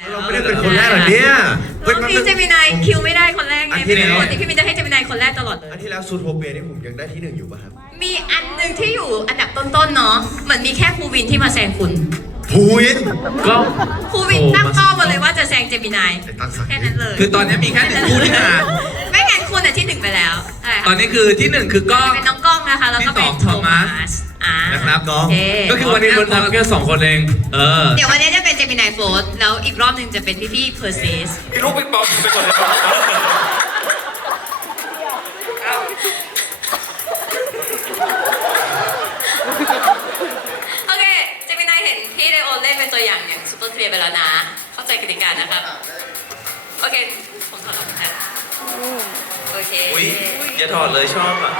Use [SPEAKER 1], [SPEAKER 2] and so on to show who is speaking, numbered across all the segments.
[SPEAKER 1] เราไม่ได้เป็นคนแรกเหรอเนี่ยเฮ้ย
[SPEAKER 2] บางทีเจมินายคิวไม่ได้คนแรกไง
[SPEAKER 1] อันที่
[SPEAKER 2] ไม่
[SPEAKER 1] แล้ว
[SPEAKER 2] ปกติพี่มินจะให้เจมินายคนแรกตลอดเลย
[SPEAKER 1] อันที่แล้วซูโทเปียนี่ผมยังได้ที่หนึ่งอยู่ป่ะครับ
[SPEAKER 2] มีอันหนึ่งที่อยู่อันดับต้นๆเนาะเหมือนมีแค่ภูวินที่มาแซงคุณ
[SPEAKER 1] ภูวิน
[SPEAKER 3] ก็
[SPEAKER 2] ภูวินตั้งเป้ามาเลยว่าจะแซงเจมินาย
[SPEAKER 1] ไอ้ตั้งสัก
[SPEAKER 2] แค่นั้นเลย
[SPEAKER 3] คือตอนนี้มีแค่หนึ่งคู่ที่มา
[SPEAKER 2] ไม่งั้นคุณอะที่หนึ่งไปแล้วใช่
[SPEAKER 3] ตอ
[SPEAKER 2] ค่ะ
[SPEAKER 3] นนี้คือที่หนึ่งคือกล้อง
[SPEAKER 2] เป็นน้องกล้องนะคะแล้วก็เป็น
[SPEAKER 3] ที่
[SPEAKER 2] โท
[SPEAKER 3] สอง
[SPEAKER 2] มั
[SPEAKER 3] Thomas
[SPEAKER 2] สอ่า
[SPEAKER 3] นะครับ
[SPEAKER 2] โอเค
[SPEAKER 3] ก็คือวันนี้
[SPEAKER 4] คน
[SPEAKER 3] พอ
[SPEAKER 4] ทำแค่สองคนเอง
[SPEAKER 3] เออ
[SPEAKER 2] เดี๋ยววันนี้จะ เป็นเจมินายโฟร์แล้วอีกรอบหนึ่งจะเป็นพี่พี่เพอร์เซส
[SPEAKER 4] พี่ลูกไปปอมไปก่อนเลย
[SPEAKER 2] โอเค เจมินายเห็นพี่ไดโอเล่นเป็นตัวอย่างอย่างซูเปอร์เคลียร์ไปแล้วนะ เข้าใจกติกานะครับ โอเค ผมถอดรองเท้าโอเค
[SPEAKER 4] อุ้ยอย่าถอดเลยชอบอะ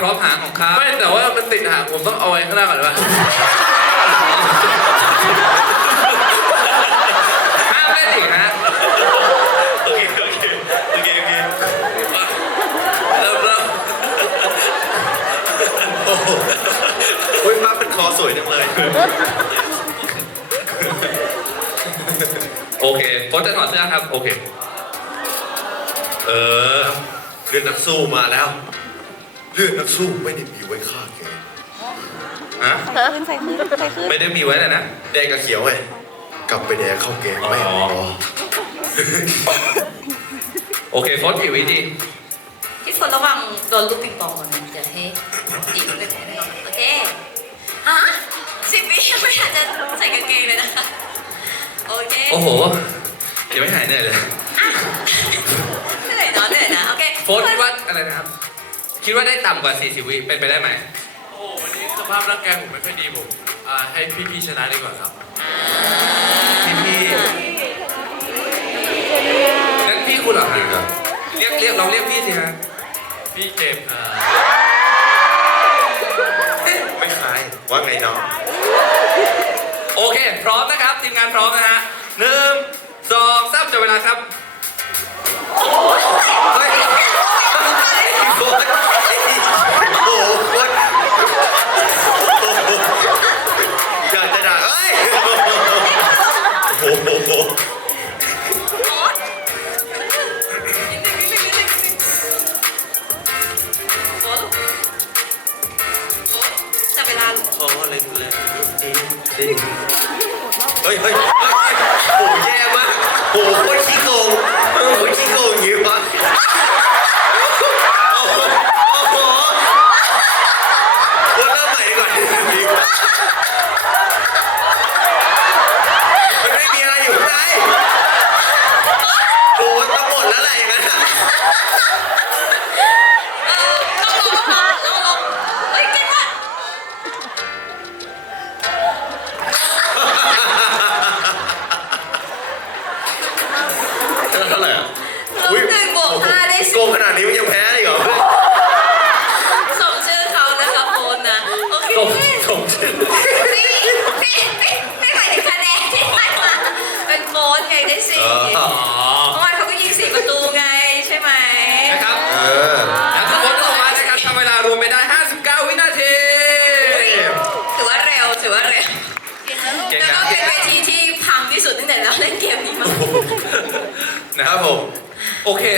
[SPEAKER 4] พ
[SPEAKER 2] ร้อมหา
[SPEAKER 4] งของเขาไม่แต่ว่ามันติดหางผมต้องเอาไว้ข้างหน้าก่อนหรือเปล่าห้ามเล่นอีกฮะโอเคโอเคโอเคโอเคเริ่มเริ่ม
[SPEAKER 1] เฮ้ยมาเป็นคอสวยจังเลย
[SPEAKER 4] โอเคโค้ชจะถอดเสื้อครับ โอเค
[SPEAKER 1] เออเลือดนักสู้มาแล้ว เลือดนักสู้ไม่ได้มีไว้ฆ่าแก
[SPEAKER 4] ฮะ
[SPEAKER 5] ขึ้นใส่ขึ้นใส่ขึ้น
[SPEAKER 4] ไม่ได้มีไว้เลยนะ
[SPEAKER 1] แดงกับเขียวไงกลับไปแดงเข้าแกงไม่
[SPEAKER 4] อ๋
[SPEAKER 1] ร
[SPEAKER 4] อ
[SPEAKER 1] อ
[SPEAKER 4] โอเคโค้ชกี่วิธี
[SPEAKER 2] พี่ฝนระวังโดนลูกปิงปองก่อนนะจะให้ตีลูกไปแพ้ไปก่อนโอเคฮะสิบวิยังไม่อยากจะใส่กางเกงเลยนะคะโอเค
[SPEAKER 4] โอ้โหยังไม่หายเหนื่อยเลย
[SPEAKER 2] เหนื่อยเนาะเหนื่อยนะโอเค
[SPEAKER 4] โค้ชคิดว่าอะไรนะครับ คิดว่าได้ต่ำกว่า 40 วิเป็นไปได้ไหม
[SPEAKER 6] โอ้วันนี้สภาพร่างกายผมไม่ค่อยดีผมอ่าให้พี่ๆชนะดีกว่าครับ
[SPEAKER 4] พี่พี่นั่นพี่คุณเหรอฮะเรียกเรียกลองเรียกพี่สิฮะ
[SPEAKER 6] พี่เจมส์อ่า
[SPEAKER 1] ไม่คล้ายว่าไงน้อง
[SPEAKER 4] โอเค พร้อมนะครับ ทีมงานพร้อมนะฮะหนึ่งสองสามจับเวลาครับ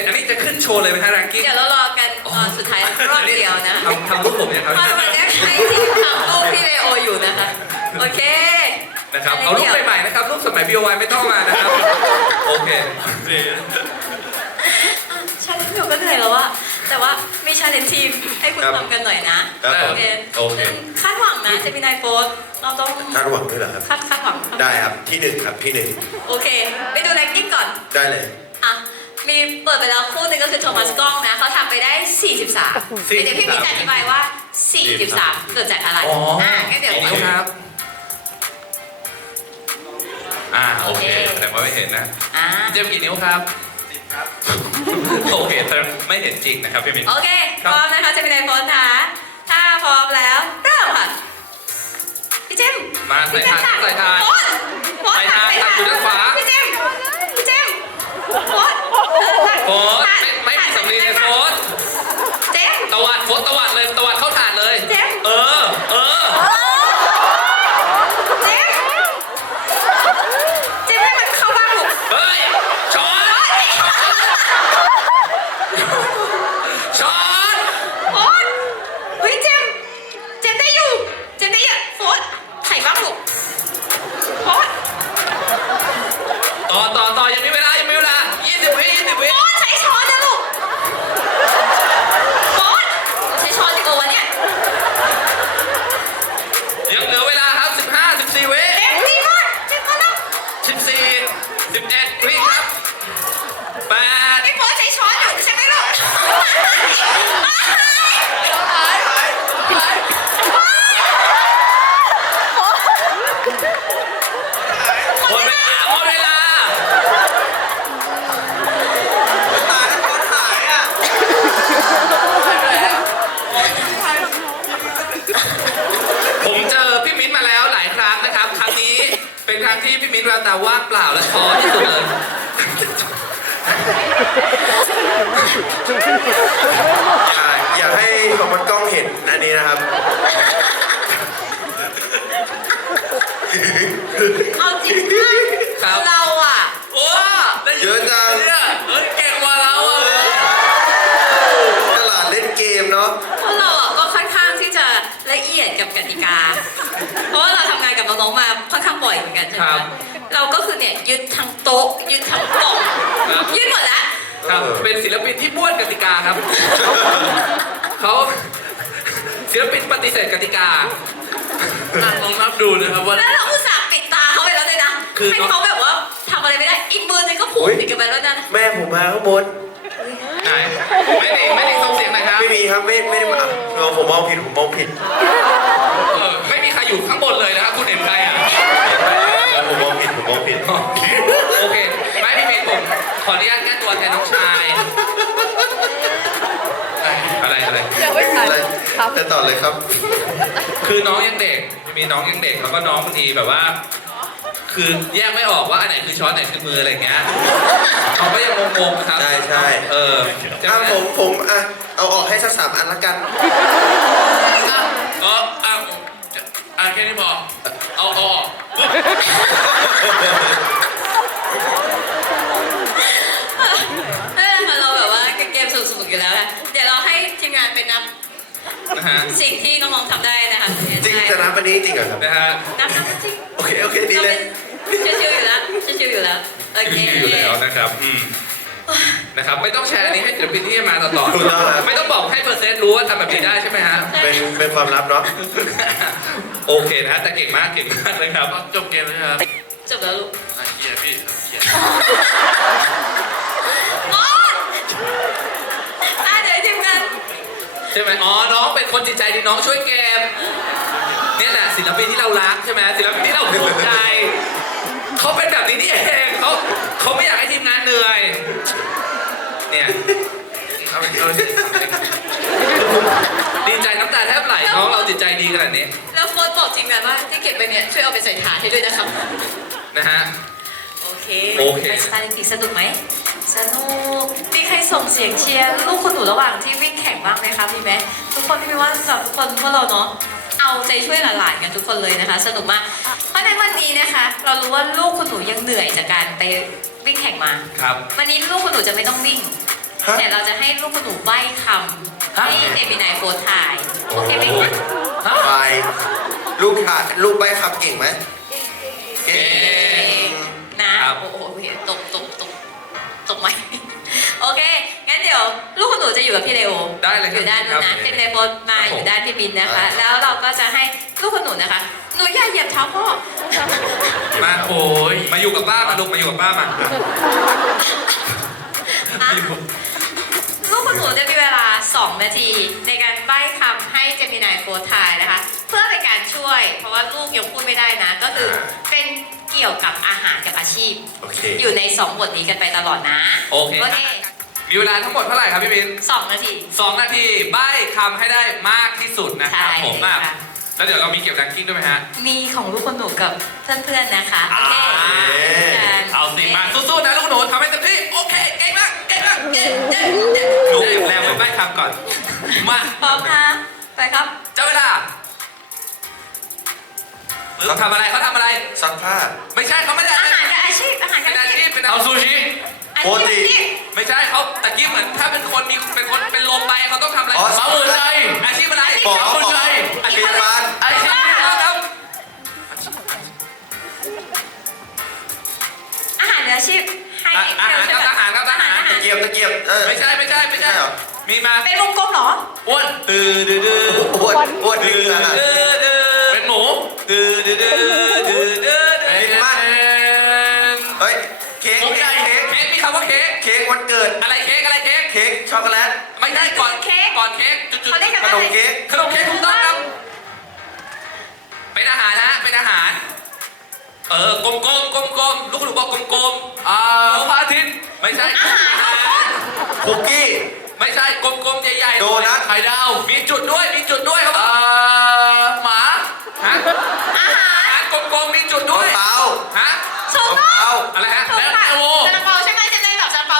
[SPEAKER 1] โอเคอันนี้
[SPEAKER 4] จะขึ้นโชว์เลยไหมฮะแรงกิ้ง
[SPEAKER 2] เดี๋ยวเรารอกันตอนสุดท้ายรอบเดียวนะ
[SPEAKER 4] ทำทำรูปผมเนี่ยครับ
[SPEAKER 2] ตอนวันนี้ให้ทีมทำรูปพี่เลโออยู่นะคะ โอเค
[SPEAKER 4] นะครับ เอารูปใหม่ๆนะครับรูปสมัย BOY ไม่ต้องมานะครับ โอเค
[SPEAKER 2] ชาเลนจ์หนูก็เหนื่อยแล้วอะแต่ว่ามีชาเลนจ์ทีมให้คุณ
[SPEAKER 1] ครับ
[SPEAKER 2] ทำกันหน่อยนะครับ
[SPEAKER 1] ผม
[SPEAKER 2] โอเค
[SPEAKER 1] โอเค
[SPEAKER 2] คาดหวังนะเจมินายโฟสเราต้อง
[SPEAKER 1] คาดหวังด้วยเหรอครับ
[SPEAKER 2] คาดคาดหวัง
[SPEAKER 1] ได้ครับที่หนึ่งครับที่หนึ่ง
[SPEAKER 2] โอเค ไปดูแรงกิ้งก่อน
[SPEAKER 1] ได้เลย
[SPEAKER 2] อะ มีเปิดไปแล้วคู่หนึงก็คือโทมัสกล้องนะเขาทำไปได้ 43เดี๋ยวพี่มีจะอธิบายว่า 43 เกิดจากอะไร
[SPEAKER 4] อ๋อ
[SPEAKER 2] อะงั้นเดี๋ยว
[SPEAKER 4] กี่นิ้วครับ อ่าโอเคแต่ว่าไม่เห็นนะ
[SPEAKER 2] อ่า
[SPEAKER 4] เจมส์กี่นิ้วครับสิบครับโอเคแต่ไม่เห็นจริงนะครับพี่มิน
[SPEAKER 2] โอเค
[SPEAKER 4] ครั
[SPEAKER 2] พ
[SPEAKER 4] บ
[SPEAKER 2] ร้อมนะคะเจมินายโฟสค่ะถ้าพร้อมแล้วเริ่มค่ะ พี่เจมส์
[SPEAKER 4] มาใส่ทานใส่ทาน
[SPEAKER 2] โฟสโฟส
[SPEAKER 4] ใส่ทาน
[SPEAKER 2] ใส่
[SPEAKER 4] อยู่ด้านขวา
[SPEAKER 2] พี่เจมส์พี่เจมส์โฟสเออ
[SPEAKER 4] โฟส
[SPEAKER 2] ถ่าน
[SPEAKER 4] ไม่ไม่มีสำลีเลยโฟส
[SPEAKER 2] เจมส์
[SPEAKER 4] ตะวัดโฟสตะวัดเลยตะวัดา
[SPEAKER 2] ง
[SPEAKER 4] เปล่าและท้อที่สุดเลย
[SPEAKER 1] อ่าอยากให้ของมันกล้องเห็นอันนี้นะครับ
[SPEAKER 2] เอาจริงนะ
[SPEAKER 4] กติกาครับ เขาศิลปินปฏิเสธกติกา
[SPEAKER 6] นั่งลองนับดูนะครับว่า
[SPEAKER 2] แล้วเราอุตส่าห์ปิดตาเขาไปแล้วด้วยนะ
[SPEAKER 4] คือ
[SPEAKER 2] ให้เขาแบบว่าทำอะไรไม่ได้ อีกมือนึงก็ผูกติดกันไปแล้วนะ
[SPEAKER 1] แม่ผมมาข้างบน
[SPEAKER 4] ไหนไม่ได้ไม่ได้ส่งเสียงนะครับ
[SPEAKER 1] ไม่มีครับไม่ไม่ได้มาเออผมมองผิดผมมองผิด
[SPEAKER 4] เออไม่มีใครอยู่ข้างบนเลยนะครับคุณเห็นใครอะ
[SPEAKER 1] เออผมมองผิดผมมองผิด
[SPEAKER 4] โอเค ไม่พี่เมย์ผมขออนุญาตแก้ตัวแทนน้องชาย อะไรอะไร
[SPEAKER 1] อะไรจะต่อเลยครับ
[SPEAKER 4] คือน้องยังเด็กมีน้องยังเด็กแล้วก็น้องบางทีแบบว่า คือแยกไม่ออกว่าอันไหนคือช้อนไหนคือมืออะไรอย่างเงี้ยเขาก็ยังงงๆนะครับ
[SPEAKER 1] ใช่ใช่
[SPEAKER 4] เออใช่
[SPEAKER 1] อะ
[SPEAKER 4] ไหม
[SPEAKER 1] ผมผมอะเอาออกให้สักสามอันละกัน
[SPEAKER 6] เอออะอะแค่นี้พอเอาเอาออก
[SPEAKER 2] นะ
[SPEAKER 4] ฮะ
[SPEAKER 2] สิ่งที่น้องๆทำได้นะคะ
[SPEAKER 1] จริงจะนับอันนี้จริงเหรอครับ
[SPEAKER 4] นะฮะ
[SPEAKER 2] นับนับจริง
[SPEAKER 1] โอเคโอเคดี
[SPEAKER 2] เรา
[SPEAKER 1] เล
[SPEAKER 2] เป็
[SPEAKER 1] ย
[SPEAKER 2] นชิวๆอยู่แล้วชิวๆอยู่แล้วโอเค
[SPEAKER 4] อยู่แล้วนะครับอืมนะครับไม่ต้องแชร์อันนี้ให้ศิลปินที่จะมาต่อ
[SPEAKER 1] ถูกต้องครับ
[SPEAKER 4] ๆไม่ต้องบอกให้เปอร์เซ็นต์รู้ว่าทำแบบนี้ได้ใช่ไหมฮะ
[SPEAKER 1] เป็นเป็นความลับเนาะ
[SPEAKER 4] โอเคนะฮะแต่เก่งมากเก่งมากเลยครับ
[SPEAKER 6] จบเกมแล้วนะครับ
[SPEAKER 2] จบแล้วลูก
[SPEAKER 6] อะเกียร์พี่เกียร์
[SPEAKER 2] โอ๊ยอะเดี๋ยวทีมงาน
[SPEAKER 4] ใช่ไหมอ๋อ น้องเป็นคนจิตใจดีน้องช่วยเกมเนี่ยแหละศิลปินที่เรารักใช่ไหมศิลปินที่เราภูมิใจเขาเป็นแบบนี้นี่เองเขาเขาไม่อยากให้ทีมงานเหนื่อย เนี่ย
[SPEAKER 6] เอาไปเอาไป
[SPEAKER 4] ดีใจน้ำตาแทบไหลน้องเราจิตใจดีขนาดนี้
[SPEAKER 2] แล้วโฟนบอกทีมงานว่าที่เก็บไปเนี่ยช่วยเอาไปใส่ถาดให้ด้วยนะครับ
[SPEAKER 4] นะฮะ
[SPEAKER 2] โอเค
[SPEAKER 4] โอเค
[SPEAKER 2] ไปสตาร์ลิงสนุกไหม สนุก มีใครส่งเสียงเชียร์ลูกคุณหนูระหว่างที่วิ่งแข่งบ้างไหมคะมีไหมทุกคนพี่ว่าสำหรับทุกคนพวกเราเนาะเอาใจช่วยหลานๆกันทุกคนเลยนะคะ สนุกมาก เพราะในวันนี้นะคะ เรารู้ว่าลูกคุณหนูยังเหนื่อยจากการไปวิ่งแข่งมา
[SPEAKER 4] ครับ
[SPEAKER 2] วันนี้ลูกคุณหนูจะไม่ต้องวิ่ง
[SPEAKER 1] ฮะ
[SPEAKER 2] แต่เราจะให้ลูกคุณหนูใบ้คำให้เดมินายโฟร์ถ่าย โอเคไหม
[SPEAKER 4] โอ้ยฮะ
[SPEAKER 1] ไปลูกขาดลูกใบขับเก่งไหมเก่ง
[SPEAKER 2] นะโอ้โห ดี๋ยวลูกคุณหนูจะอยู่กับพี่เลโอ
[SPEAKER 4] ได้เลย
[SPEAKER 2] อ
[SPEAKER 4] ครับ
[SPEAKER 2] ยู่ด้านนู้นนะพี่เลโอมา
[SPEAKER 4] ครับผม
[SPEAKER 2] อยู่ด้านพี่บินนะคะแล้วเราก็จะให้ลูกคุณหนูนะคะ หนูอย่าเหยียบเท้าพ่อ
[SPEAKER 4] มาโอ้ยมาอยู่กับป้ามาลูกมาอยู่กับป้ามา
[SPEAKER 2] อะลูกคุณหนูจะมีเวลา 2 นาที ในการใบ้คำให้เจมินายโฟร์ทายนะคะ เพื่อเป็นการช่วย เพราะว่าลูกยังพูดไม่ได้นะ ก็คือเป็นเกี่ยวกับอาหารกับอาชีพ
[SPEAKER 1] โอเค
[SPEAKER 2] อยู่ใน2บทนี้กันไปตลอดนะ
[SPEAKER 4] โอเค
[SPEAKER 2] โอเค
[SPEAKER 4] มีเวลาทั้งหมดเท่าไหร่ครับพี่บิน
[SPEAKER 2] สองนาที
[SPEAKER 4] สองนาทีใบ้คำให้ได้มากที่สุดนะครับ
[SPEAKER 2] ใช่
[SPEAKER 4] ผมอะ
[SPEAKER 2] ค่ะ
[SPEAKER 4] แล้วเดี๋ยวเรามีเก็บแรงกิ้งด้วยไหมฮะ
[SPEAKER 2] มีของลูกคนหนูกับเพื่อนๆนะคะโอเค
[SPEAKER 4] อ่าเอาสิมาสู้ๆนะลูกหนูทำให้เต็มที่โอเคเก่งมากเก่งมากเก่งเก่งเก่งหนูแรงไว้ใบ้คำก่อนมา
[SPEAKER 2] พร้อมนะไปครับ
[SPEAKER 4] เจ้าเวลาเขาทำอะไรเขาทำอะไร
[SPEAKER 1] ซักผ้า
[SPEAKER 4] ไม่ใช่เขาไม่ได้
[SPEAKER 2] อาหารกับอาชีพอาหารกั
[SPEAKER 4] เป็
[SPEAKER 2] บ
[SPEAKER 4] น
[SPEAKER 2] อา
[SPEAKER 4] อา
[SPEAKER 2] ชี
[SPEAKER 4] ชี
[SPEAKER 2] พ
[SPEAKER 4] พเป็นเอาซูชิ
[SPEAKER 2] อา
[SPEAKER 1] โปกติ
[SPEAKER 4] ไม่ใช่เขาตะกี้เหมือนถ้าเป็นคนมีเป็นคนเป็นลม ช็อ
[SPEAKER 2] ก
[SPEAKER 1] โกแลต
[SPEAKER 4] ไม่ใช่ก่อน
[SPEAKER 2] เค้ก
[SPEAKER 4] ก่อนเค้กจุด
[SPEAKER 2] เขาเรียกกัน
[SPEAKER 1] ข
[SPEAKER 2] ว่าน
[SPEAKER 1] ม
[SPEAKER 2] อะไร
[SPEAKER 1] เค้ก
[SPEAKER 4] ๆขนมเค้กถูกต้องครับเป็นอาหารนะฮะเป็นอาหาร เออกลมๆกลมๆลูกหนูบอกกลมๆอ่าพระอาทิตย์ไม่ใช่อาหาร
[SPEAKER 1] คุกกี้
[SPEAKER 4] ไม่ใช่กลมๆใหญ่ๆ
[SPEAKER 1] โดนัท
[SPEAKER 4] ไข่ดาวมีจุดด้วยมีจุดด้วยครับอ่าหมาฮะ
[SPEAKER 2] อาหาร
[SPEAKER 4] อาหารกลมๆมีจุด
[SPEAKER 1] มะ
[SPEAKER 4] ด้วย
[SPEAKER 1] พร้าว
[SPEAKER 4] ฮะ
[SPEAKER 2] ถูก
[SPEAKER 1] มะพ
[SPEAKER 2] ต้อง
[SPEAKER 1] ร้าว
[SPEAKER 4] อะไรฮะ
[SPEAKER 2] ถูก
[SPEAKER 4] แล้ว
[SPEAKER 2] ค่ะ
[SPEAKER 4] แตงโม
[SPEAKER 2] ซาลาเปาใช่ไหม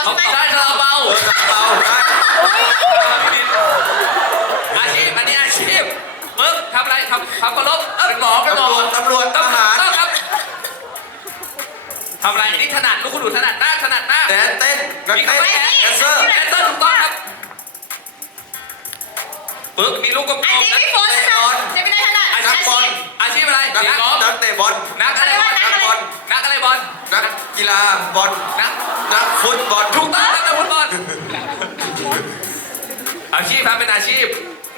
[SPEAKER 2] ใช่ไหมแบบซาลาเปา
[SPEAKER 4] เขา
[SPEAKER 2] ใช่ไหม
[SPEAKER 4] ใช่ซาลาเปา
[SPEAKER 1] เออซาลาเปาได้
[SPEAKER 4] อาชีพอันนี้อาชีพมึงทำอะไรทำทำเคารพเอ้าเป็นหมอเป็นหม
[SPEAKER 1] ตำ
[SPEAKER 4] อ
[SPEAKER 1] รวจตำรวจทหาร
[SPEAKER 4] ต้องครับทำอะไรนี่ถนัดลูกคุณหนูถนัดหน้าถนัดหน้า
[SPEAKER 1] แดนเต้นนัก
[SPEAKER 4] มี
[SPEAKER 1] เต้
[SPEAKER 4] คำ
[SPEAKER 1] น
[SPEAKER 4] ว่าแอ
[SPEAKER 1] แดนเซอร์
[SPEAKER 4] แอนเตอร์ถูกต้องครับปึ๊กมีลูกกลม
[SPEAKER 2] อันนี้
[SPEAKER 4] ๆนะ
[SPEAKER 2] พี่โฟนถนัดเจมินายถนัด
[SPEAKER 4] อา
[SPEAKER 2] อา
[SPEAKER 4] ชีพ
[SPEAKER 2] ชีพ
[SPEAKER 4] อาชีพอะไร
[SPEAKER 1] นัก
[SPEAKER 4] นักกอล์ฟ
[SPEAKER 1] นักเตะบอล
[SPEAKER 4] นักอะไรบอล
[SPEAKER 2] นั
[SPEAKER 4] นั
[SPEAKER 2] ก
[SPEAKER 4] ก
[SPEAKER 2] อะไร
[SPEAKER 4] บอลนักอะไรบอล
[SPEAKER 1] นักกีฬาบอล
[SPEAKER 4] นัก
[SPEAKER 1] นักฟุตบอล
[SPEAKER 4] ถูกต้องนักฟุตบอลอาชีพครับเป็นอาชีพ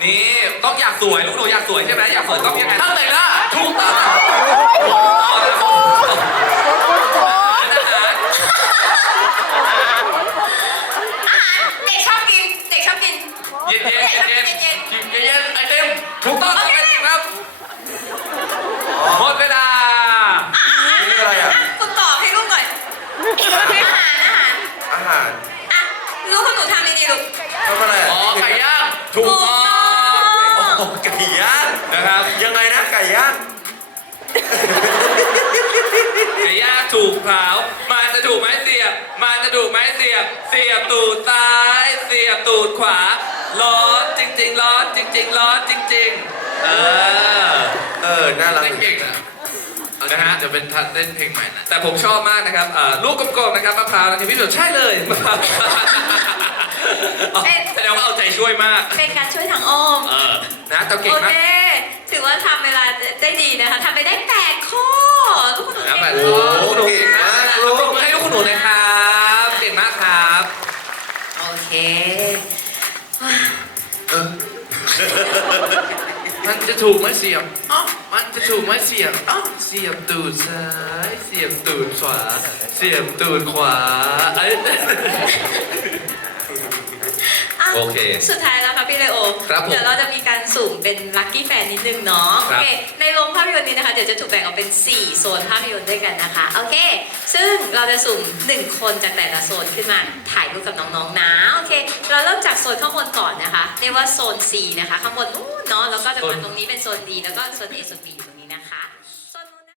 [SPEAKER 4] นี่ต้องอยากสวยลูกหนูอยากสวยใช่ไหมอยากสวยต้องยังไงต้องแต่งหน้าถูกต้อง ตูดซ้ายเสียบตูดขวา ร้อนจริง ๆ ร้อนจริง ๆ ร้อนจริง ๆ เออ
[SPEAKER 1] เออ น่ารัก
[SPEAKER 6] เต้นเก่งนะนะฮะ จะเป็นทัดเต้นเพลงใหม่นะ
[SPEAKER 4] แต่ผมชอบมากนะครับเอ่อลูกกลมๆนะครับมะพร้าวนะครับพี่สุดใช่เลยมะพร้าวอ๋อแสดงว่าเอาใจช่วยมาก
[SPEAKER 2] เป็นการช่วยทางอ้อม
[SPEAKER 4] เออ นะเจ้าเก่ง
[SPEAKER 2] โอ
[SPEAKER 4] มา
[SPEAKER 2] เค
[SPEAKER 4] ก
[SPEAKER 2] ถือว่าทำเวลาได้ดีนะคะทำไปได้แปดข้อลูกคุณหนู
[SPEAKER 4] นะ
[SPEAKER 2] เก่ง
[SPEAKER 4] แบบ
[SPEAKER 2] มาก
[SPEAKER 4] ลูกหนูเก่งมากลูกมือให้ลูกคุณหนูหนะครั
[SPEAKER 6] มันจะถูกไหมเสียบอ๋อมันจะถูกไหมเสียบอ๋อเสียบตูดซ้าย เสียบตูดขวา เสียบตูดขวาเอ้ย
[SPEAKER 2] อะ
[SPEAKER 4] โอเค
[SPEAKER 2] สุดท้ายแล้วค่ะพี่เลโอ
[SPEAKER 4] ครับผม
[SPEAKER 2] เดี๋ยวเราจะมีการสุ่มเป็นลัคกี้แฟนนิดนึงเนาะ
[SPEAKER 4] ค
[SPEAKER 2] โอ
[SPEAKER 4] รับ
[SPEAKER 2] เค ในโรงภาพยนตร์นี้นะคะเดี๋ยวจะถูกแบ่งออกเป็น 4 โซนภาพยนตร์ด้วยกันนะคะ โอเค ซึ่งเราจะสุ่ม 1 คนจากแต่ละโซนขึ้นมาถ่ายรูปกับน้องๆนะ โอเค เราเริ่มจากโซนข้างบนก่อนนะคะ เรียกว่าโซน C นะคะ ข้างบนนู้นเนาะ แล้วก็จะมาตรงนี้เป็นโซน D แล้วก็โซน A โซน B อยู่ตรงนี้